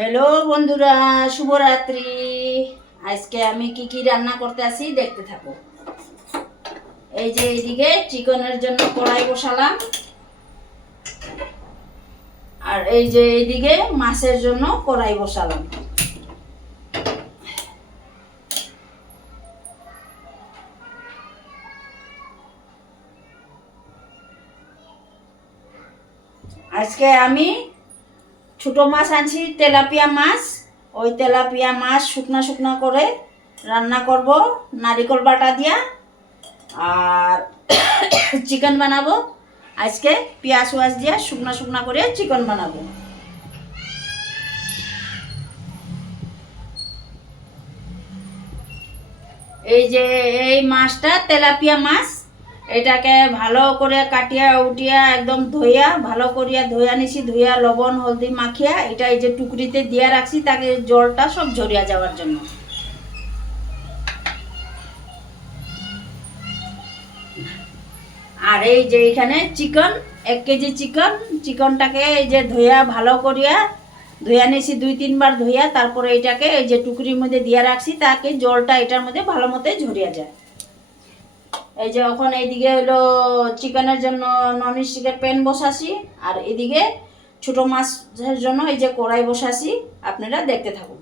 Hello বন্ধুরা, শুভরাত্রি। আজকে আমি কি কি রান্না করতে আসি দেখতে থাকো। এই যে এইদিকে চিকেনের জন্য কড়াই বসালাম, আর এই যে এইদিকে মাছের জন্য কড়াই বসালাম। আজকে আমি ছোট মাছ আনছি, তেলাপিয়া মাছ। ওই তেলাপিয়া মাছ শুকনা শুকনা করে রান্না করব নারিকেল বাটা দিয়া, আর চিকেন বানাবো। আজকে পেঁয়াজ ওয়াজ দিয়া শুকনা শুকনা করে চিকেন বানাবো। এই যে এই মাছটা তেলাপিয়া মাছ, এটাকে ভালো করে কাটিয়া উঠিয়া একদম ধুইয়া ভালো করিয়া ধুইয়া নিছি, ধুইয়া লবণ হলদি মাখিয়া এটা এই যে টুকরিতে দিয়া রাখছি, তাকে জলটা সব ঝরিয়া যাওয়ার জন্য। আর এই যে এখানে চিকেন, 1 কেজি চিকেন। চিকেনটাকে এই যে ধুইয়া ভালো করিয়া ধুইয়া নিছি, 2-3 বার ধুইয়া, তারপরে এটাকে এই যে টুকরির মধ্যে দিয়া রাখছি, তাকে জলটা এটার মধ্যে ভালো মতো ঝরিয়া যায়। এই যে এখন এইদিকে হলো চিকেনের জন্য নন স্টিকের প্যান বসাছি, আর এদিকে ছোট মাছের জন্য এই যে কড়াই বসাছি। আপনারা দেখতে থাকুন।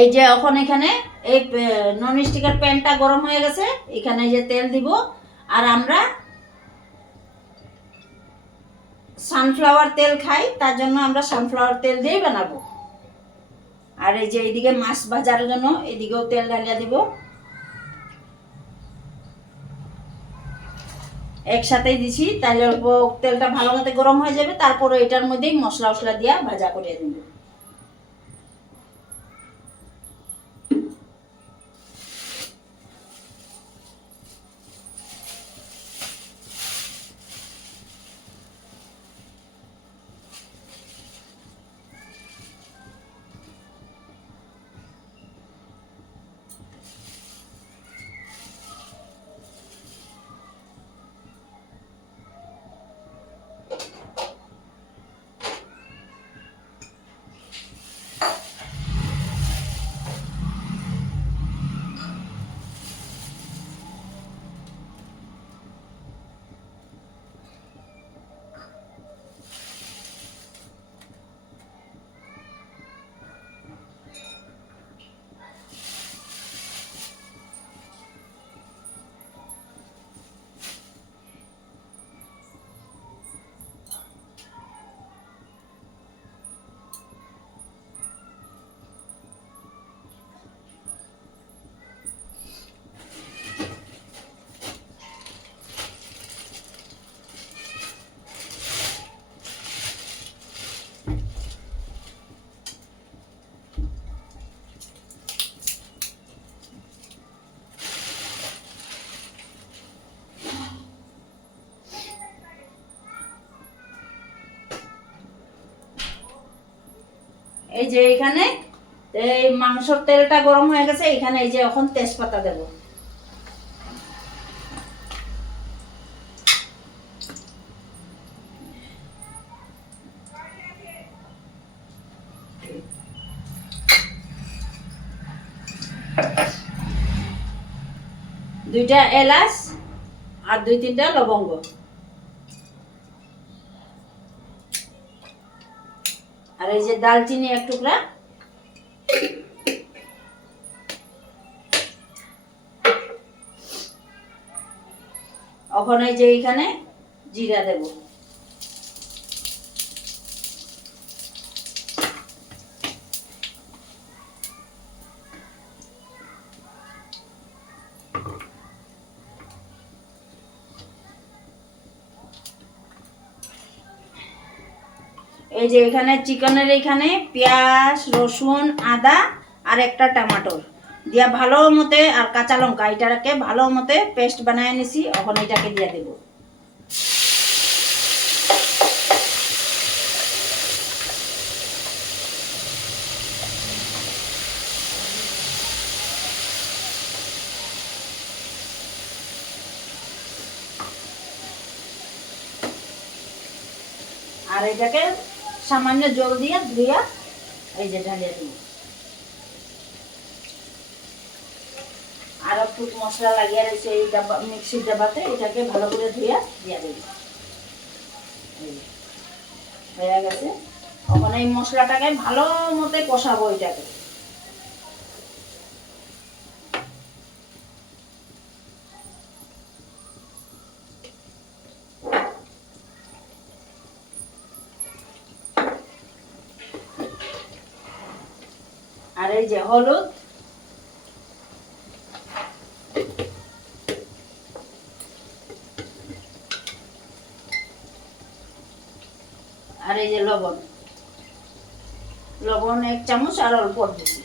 এই যে এখন এখানে এই নন স্টিকের প্যানটা গরম হয়ে গেছে, এখানে যে তেল দিব। আর আমরা সানফ্লাওয়ার তেল খাই, তার জন্য আমরা সানফ্লাওয়ার তেল দিয়েই বানাবো। আর এই যে এইদিকে মাছ ভাজার জন্য এদিকেও তেল ঢালিয়ে দিব। একসাথেই দিছি, তাহলে অল্প তেলটা ভালো মতো গরম হয়ে যাবে, তারপরে এটার মধ্যেই মশলা মশলা দিয়া ভাজা করিয়ে দিব। এই যে এখানে এই মাংসের তেলটা গরম হয়ে গেছে, এখানে এই যে এখন তেজপাতা দেব। দুইটা এলাচ আর 2-3টা লবঙ্গ। আর এই যে দালচিনি 1 টুকরা। ওখানে যে এখানে জিরা দেব। এই যে এখানে চিকেনের এখানে পেঁয়াজ রসুন আদা আর একটা টমাটোর দিয়া ভালো মতে আর কাঁচা লঙ্কা এটাকে ভালো মতে পেস্ট বানায় নিছি। এখন এটাকে দিয়ে দেব। আর এটাকে সামান্য জল দিয়ে ধুইয়া এই যে ঢালিয়ে দেব। আর একটু মশলা লাগিয়ে রয়েছে এই ডাব্বা মিক্সির ডাব্বাতে, এটাকে ভালো করে ধুইয়া দিয়ে দেব। হয়ে গেছে। এখন এই মশলাটাকে ভালো মতে কষাবো এটাকে। আর এই যে হলুদ, আর এই যে লবণ, লবণ 1 চামচ আর অল্প দিচ্ছি।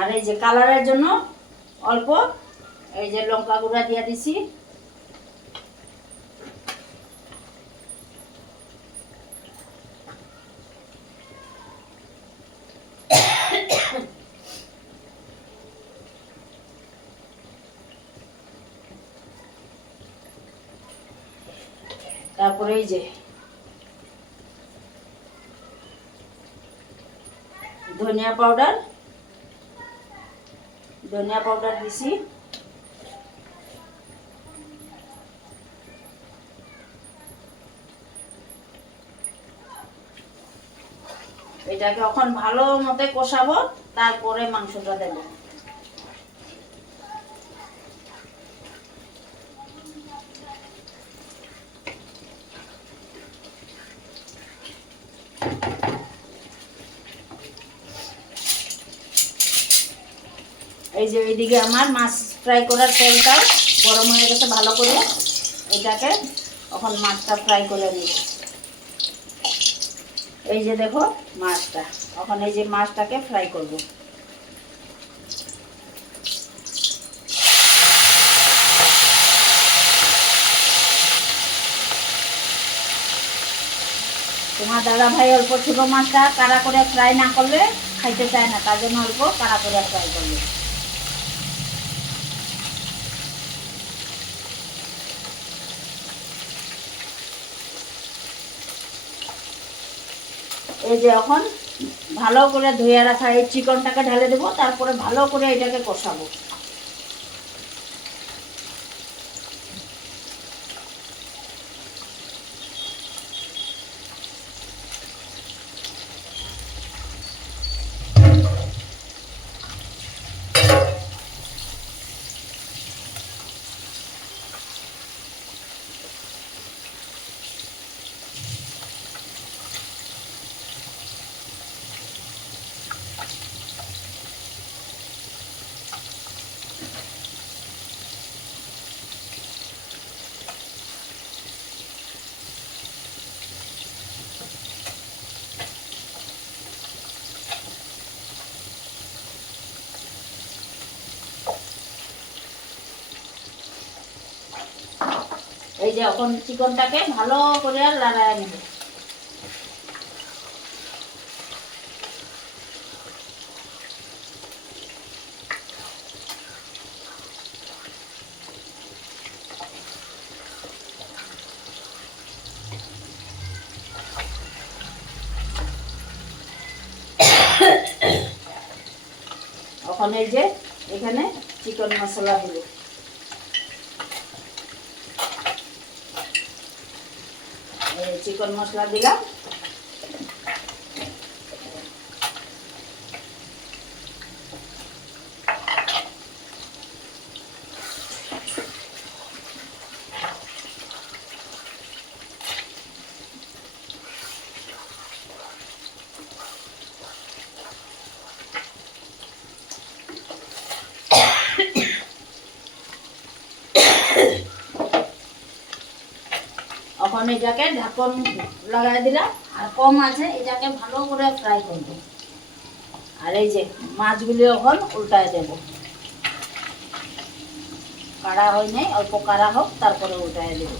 আর এই যে কালারের জন্য অল্প এই যে লঙ্কা গুঁড়া দিয়ে দিছি। তারপরে এই যে ধনিয়া পাউডার দিছি। এটাকে এখন ভালো মতে কষাবো, তারপরে মাংসটা দেব। এই যে এইদিকে আমার মাছ ফ্রাই করার তেলটাও গরম হয়ে গেছে ভালো করে। এটাকে এখন মাছটা ফ্রাই করে নিব। এই যে দেখো মাছটা, এখন এই যে মাছটাকে ফ্রাই করব। তোমার দাদা ভাই অল্প ছোট মাছটা কাড়া করে ফ্রাই না করলে খাইতে চায় না, তার জন্য অল্প কাড়া করে ফ্রাই করলে। এই যে এখন ভালো করে ধুয়ে রাখা এই চিকেনটাকে ঢেলে দেবো, তারপরে ভালো করে এটাকে কষাবো। এই যে এখন চিকেনটাকে ভালো করে লাড়ায় নেব। এখন এই যে এখানে চিকেন মশলা দিল, চিকেন মশলা দিলাম। এখন এটাকে ঢাকন লাগাই দিলাম, আর কম আছে, এটাকে ভালো করে ফ্রাই করব। আর এই যে মাছগুলি এখন উল্টায় দেব, কাড়া হয় নাই, অল্প কাড়া হোক তারপরে উল্টায় দেব।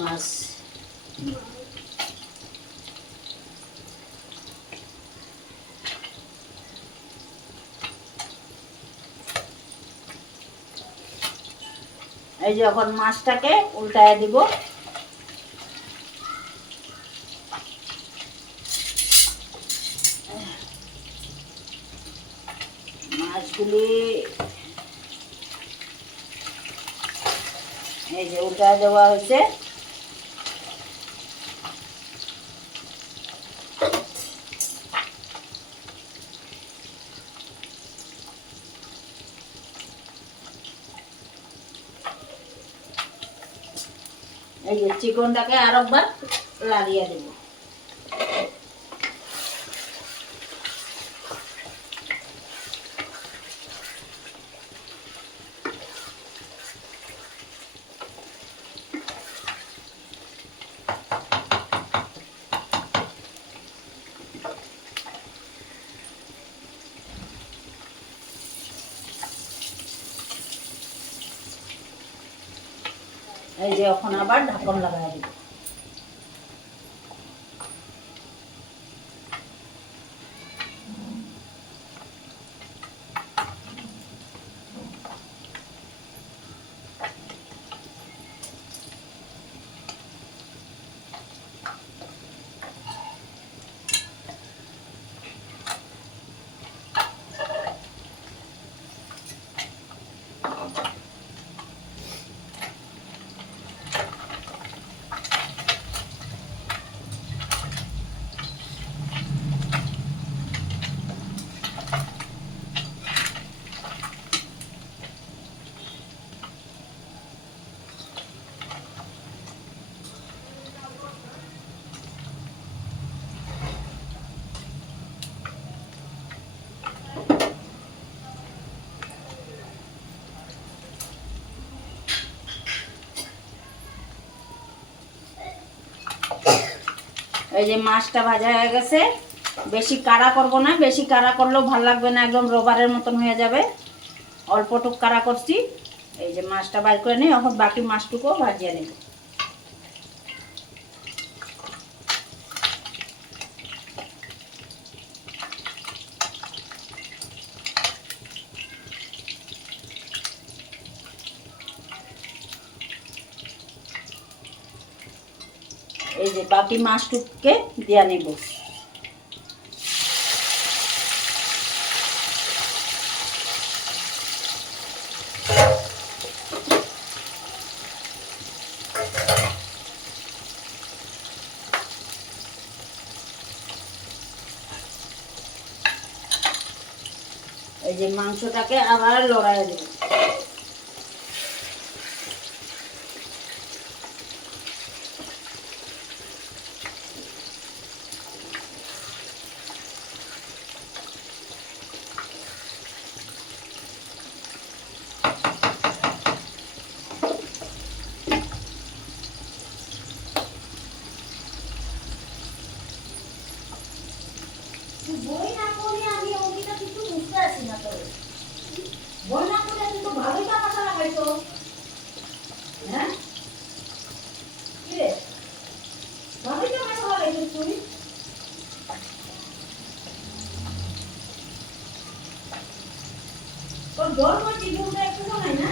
মাছ এই যে এখন মাছটাকে উল্টায় দিব। মাছগুলি এই যে উল্টায় দেওয়া হয়েছে। এই যে চিকনটাকে আর একবার লাগিয়ে দেব। এই যে এখন আবার ঢাকন লাগাই দেব। এই যে মাছটা ভাজা হয়ে গেছে। বেশি কাড়া করব না, বেশি কাড়া করলেও ভালো লাগবে না, একদম রবারের মতন হয়ে যাবে। অল্পটুক কাড়া করছি। এই যে মাছটা বাইর করে নিই, এখন বাকি মাছটুকুও ভাজিয়ে নেব। এই যে বাকি মাছটুকুকে দিয়ে নেব। এই যে মাংসটাকে আবার লড়াই দেব। বই না পড়লে আমি অঙ্কিতা কিছু বুঝতে আসি না। তোর বই না পড়লে কিন্তু ভালোই টাকা লাগাইছো। হ্যাঁ কি রে, ভালোই টাকা লাগাইছো তুই। তোর ধর্ম জীবনটা একটু শোনাই না।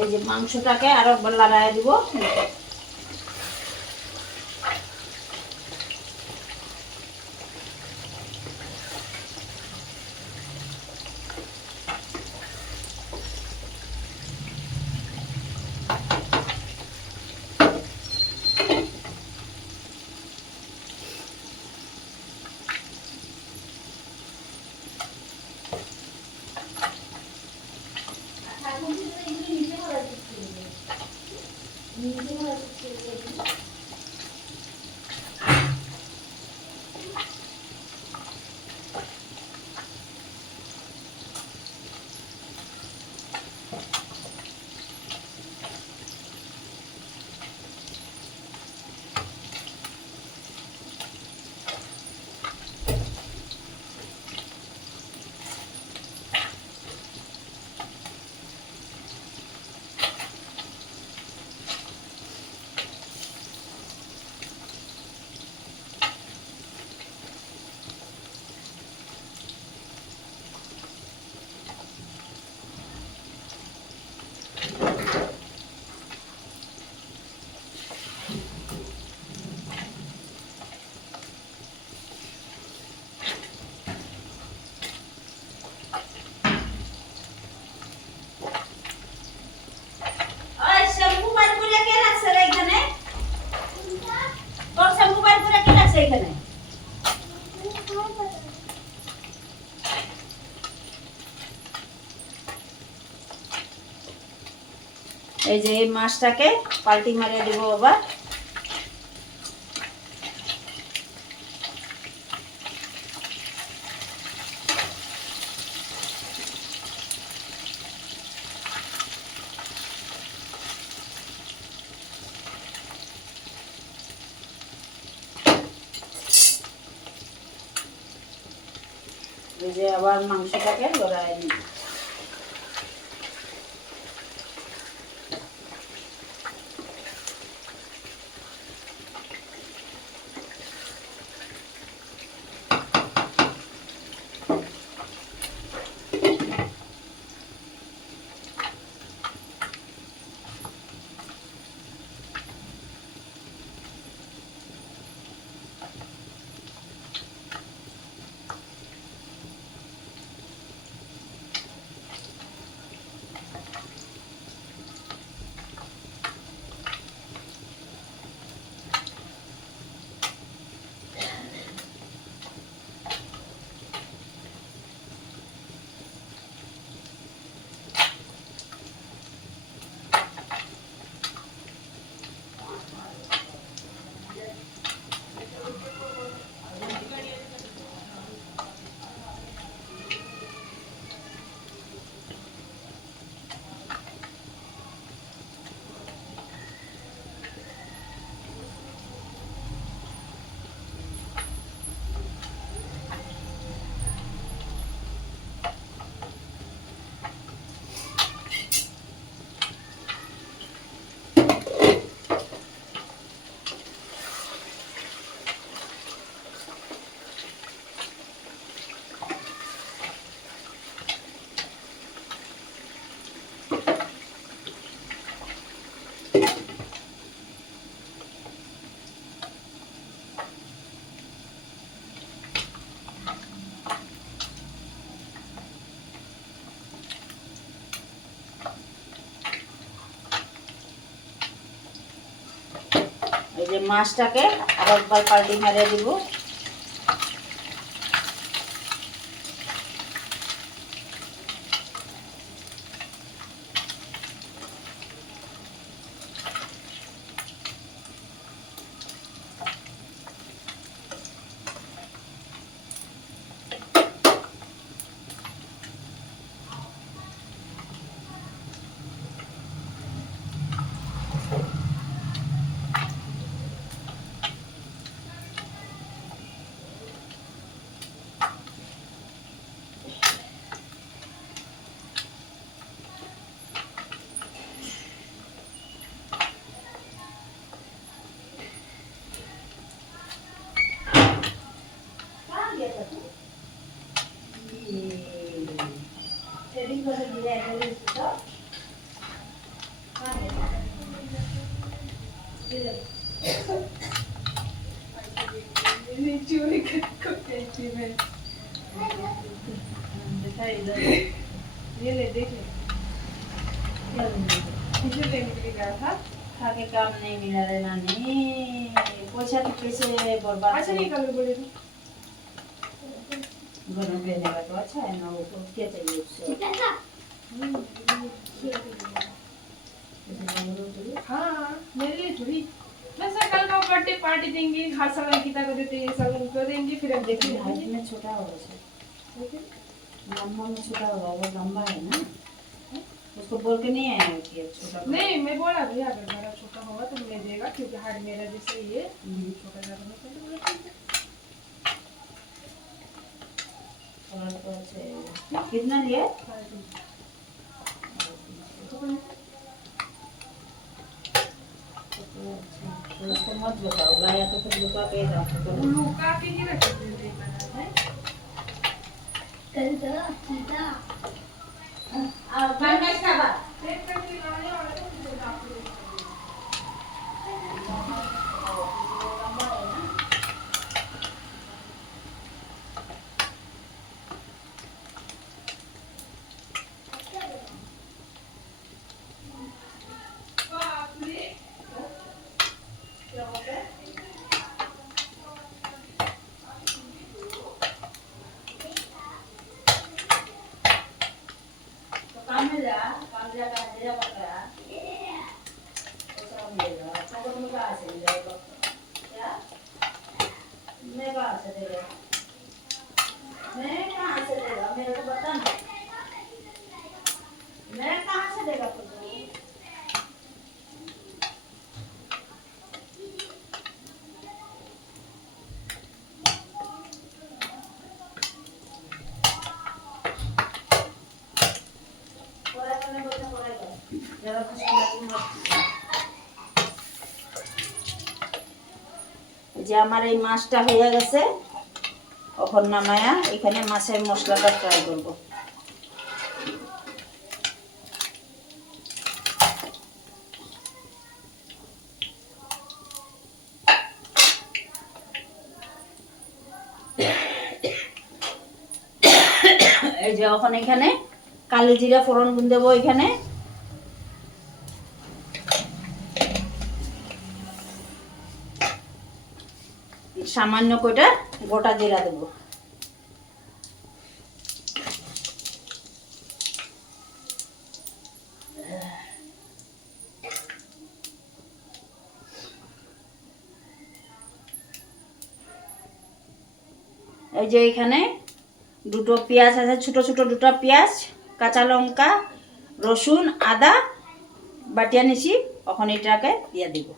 এই যে মাংসটাকে আরো লড়াই দিব। এই যে এই মাছটাকে পাল্টি মারিয়ে দেবো আবার। এই যে আবার মাংসটাকে লড়াই নিই। এই যে মাছটাকে আরেকবার পাল্টি মারিয়ে দিব। ये ले देख ले किसे लेने के लिए गया था खाके काम नहीं मिला रे नानी, पैसा तो कैसे बर्बाद अच्छा नहीं कल बोले तो घर में रहने का तो अच्छा है ना, वो क्या चाहिए उससे। हाँ मेरे लिए थोड़ी बस कल का बर्थडे पार्टी देंगे, हर साल अंकिता को देते हैं, सब उनको देंगे, फिर हम देखिए देखेंगे। हाइट में छोटा होगा, लंबा में छोटा होगा, वो लंबा है ना, उसको बोल के नहीं आया कि छोटा। नहीं मैं बोला भैया अगर मेरा छोटा होगा तो मैं देगा, क्योंकि हाइट मेरा जैसे ही है, छोटा ज़्यादा नहीं करना। और तो अच्छे कितना लिया? तो उसको मत बताओ, लाया तो फिर लुका के रखो। लुका के ही रख देते हैं। कल तो सीता और बनने का बात যে আমার এই মাছটা হয়ে গেছে, এখন নামায়া এখানে মাছের মশলাটা ফ্রাই করব। এই যে এখন এখানে কালি জিরা ফোড়ন দেবো, এখানে সামান্য কয়টা গোটা জিরা দেবো। এই যে এখানে দুটো পেঁয়াজ আছে, ছোট ছোট দুটো পেঁয়াজ, কাঁচা লঙ্কা, রসুন, আদা বাটিয়া নিছি, এখন এটাকে দিয়ে দিব।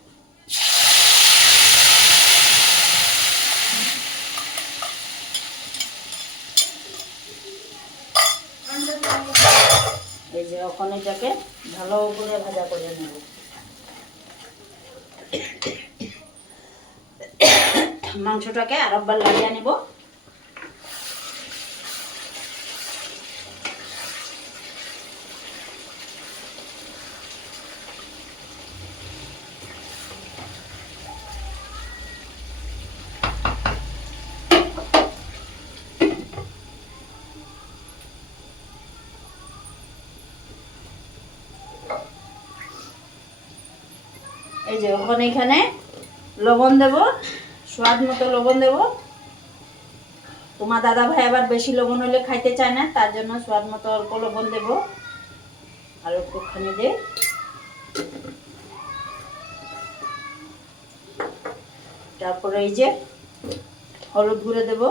এই যে এখন এটাকে ভালো করে ভাজা করে নেব। মাংসটাকে আরেকবার লাগিয়ে নেব। এই যে ওখানে এখানে লবণ দেব, স্বাদ মতো লবণ দেব। তোমার দাদা ভাই আবার বেশি লবণ হলে খাইতে চায় না, তার জন্য স্বাদ মতো অল্প লবণ দেব। আর একটুখানি দে, তারপরে এই যে হলুদ গুঁড়ো দেব।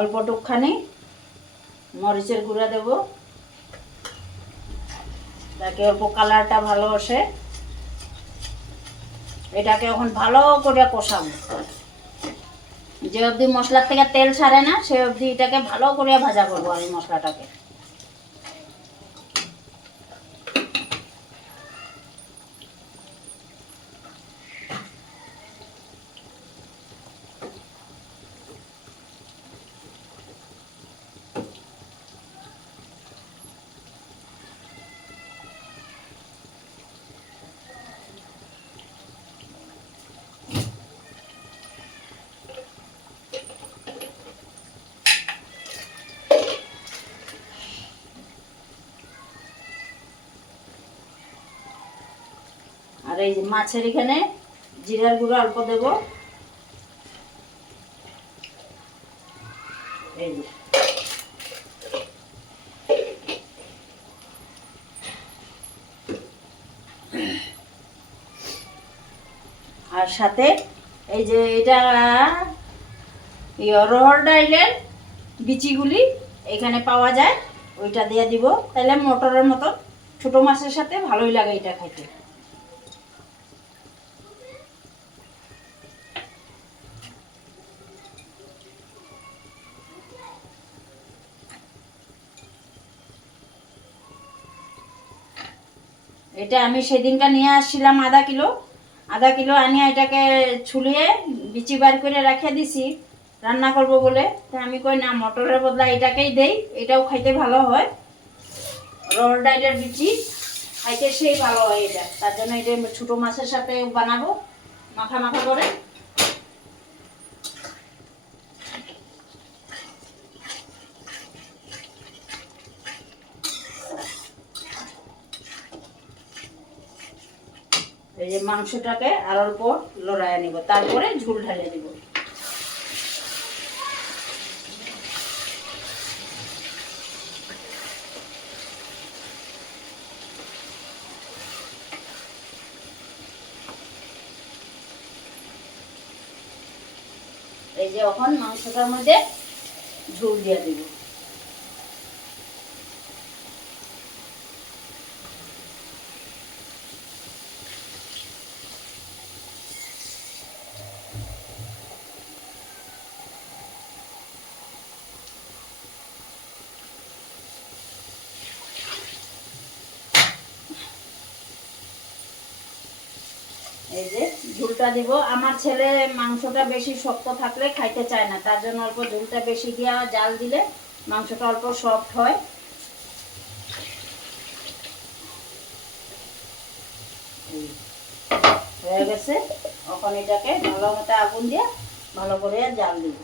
অল্প টুকখানি মরিচের গুঁড়া দেব, যাতে অল্প কালারটা ভালো আসে। এটাকে এখন ভালো করে কষাবো, যে অবধি মশলার থেকে তেল ছাড়ে না সে অবধি এটাকে ভালো করে ভাজা করবো আমি মশলাটাকে। এই যে মাছের এখানে জিরার গুঁড়ো অল্প দেব, এই যে আর সাথে এই যে এটা অরহর ডাইলের বিচিগুলি এখানে পাওয়া যায়, ওইটা দিয়ে দিব, তাহলে মটরের মতো ছোট মাছের সাথে ভালোই লাগে এটা খাইতে। এটা আমি সেদিনটা নিয়ে আসছিলাম আধা কিলো আনিয়ে এটাকে ছুলিয়ে বিচি বার করে রেখে দিছি রান্না করব বলে। তা আমি কই না, মটরের বদলা এটাকেই দেই, এটাও খাইতে ভালো হয়। রহর ডাইলের বিচি খাইতে সেই ভালো হয় এটা, তার জন্য এটা ছোটো মাছের সাথে বানাবো মাখা মাখা করে। এই যে মাংসটাকে আর অল্প লড়াইয়া নিব, তারপরে ঝোল ঢালে দিব। এই যে এখন মাংসটার মধ্যে ঝোল দিয়ে দিব। এই যে ঝোলটা দিব। আমার ছেলে মাংসটা বেশি শক্ত থাকলে খাইতে চায় না, তার জন্য অল্প ঝোলটা বেশি দিয়া জাল দিলে মাংসটা অল্প সফট হয়। হয়ে গেছে, এখন এটাকে ভালো মতো আগুন দিয়ে ভালো করে জাল দিব।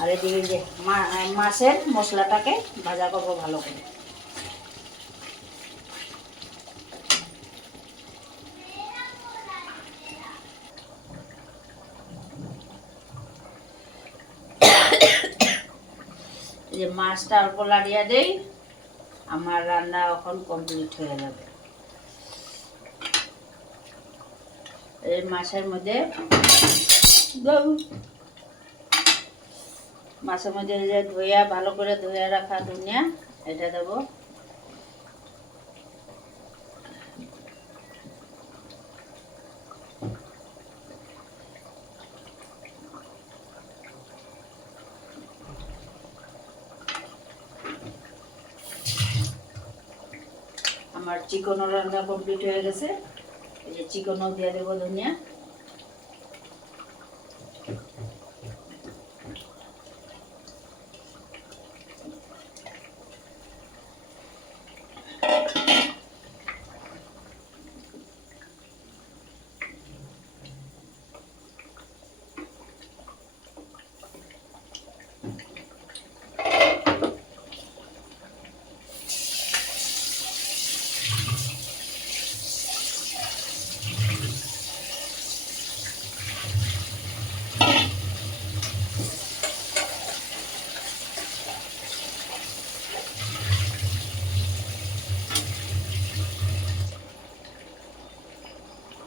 আর এদিকে যে মাছের মশলাটাকে ভাজা করবো ভালো করে। এই যে মাছটা অল্প লাড়িয়ে দেই, আমার রান্না এখন কমপ্লিট হয়ে যাবে। এই মাছের মধ্যে যে ধুইয়া ভালো করে ধুইয়া রাখা ধনিয়া এটা দেব। আমার চিকেনও রান্না কমপ্লিট হয়ে গেছে, এই যে চিকেনও দিয়ে দেবো ধনিয়া।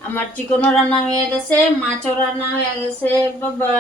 আমার চিকেনও রান্না হয়ে গেছে, মাছও রান্না হয়ে গেছে। বাবা।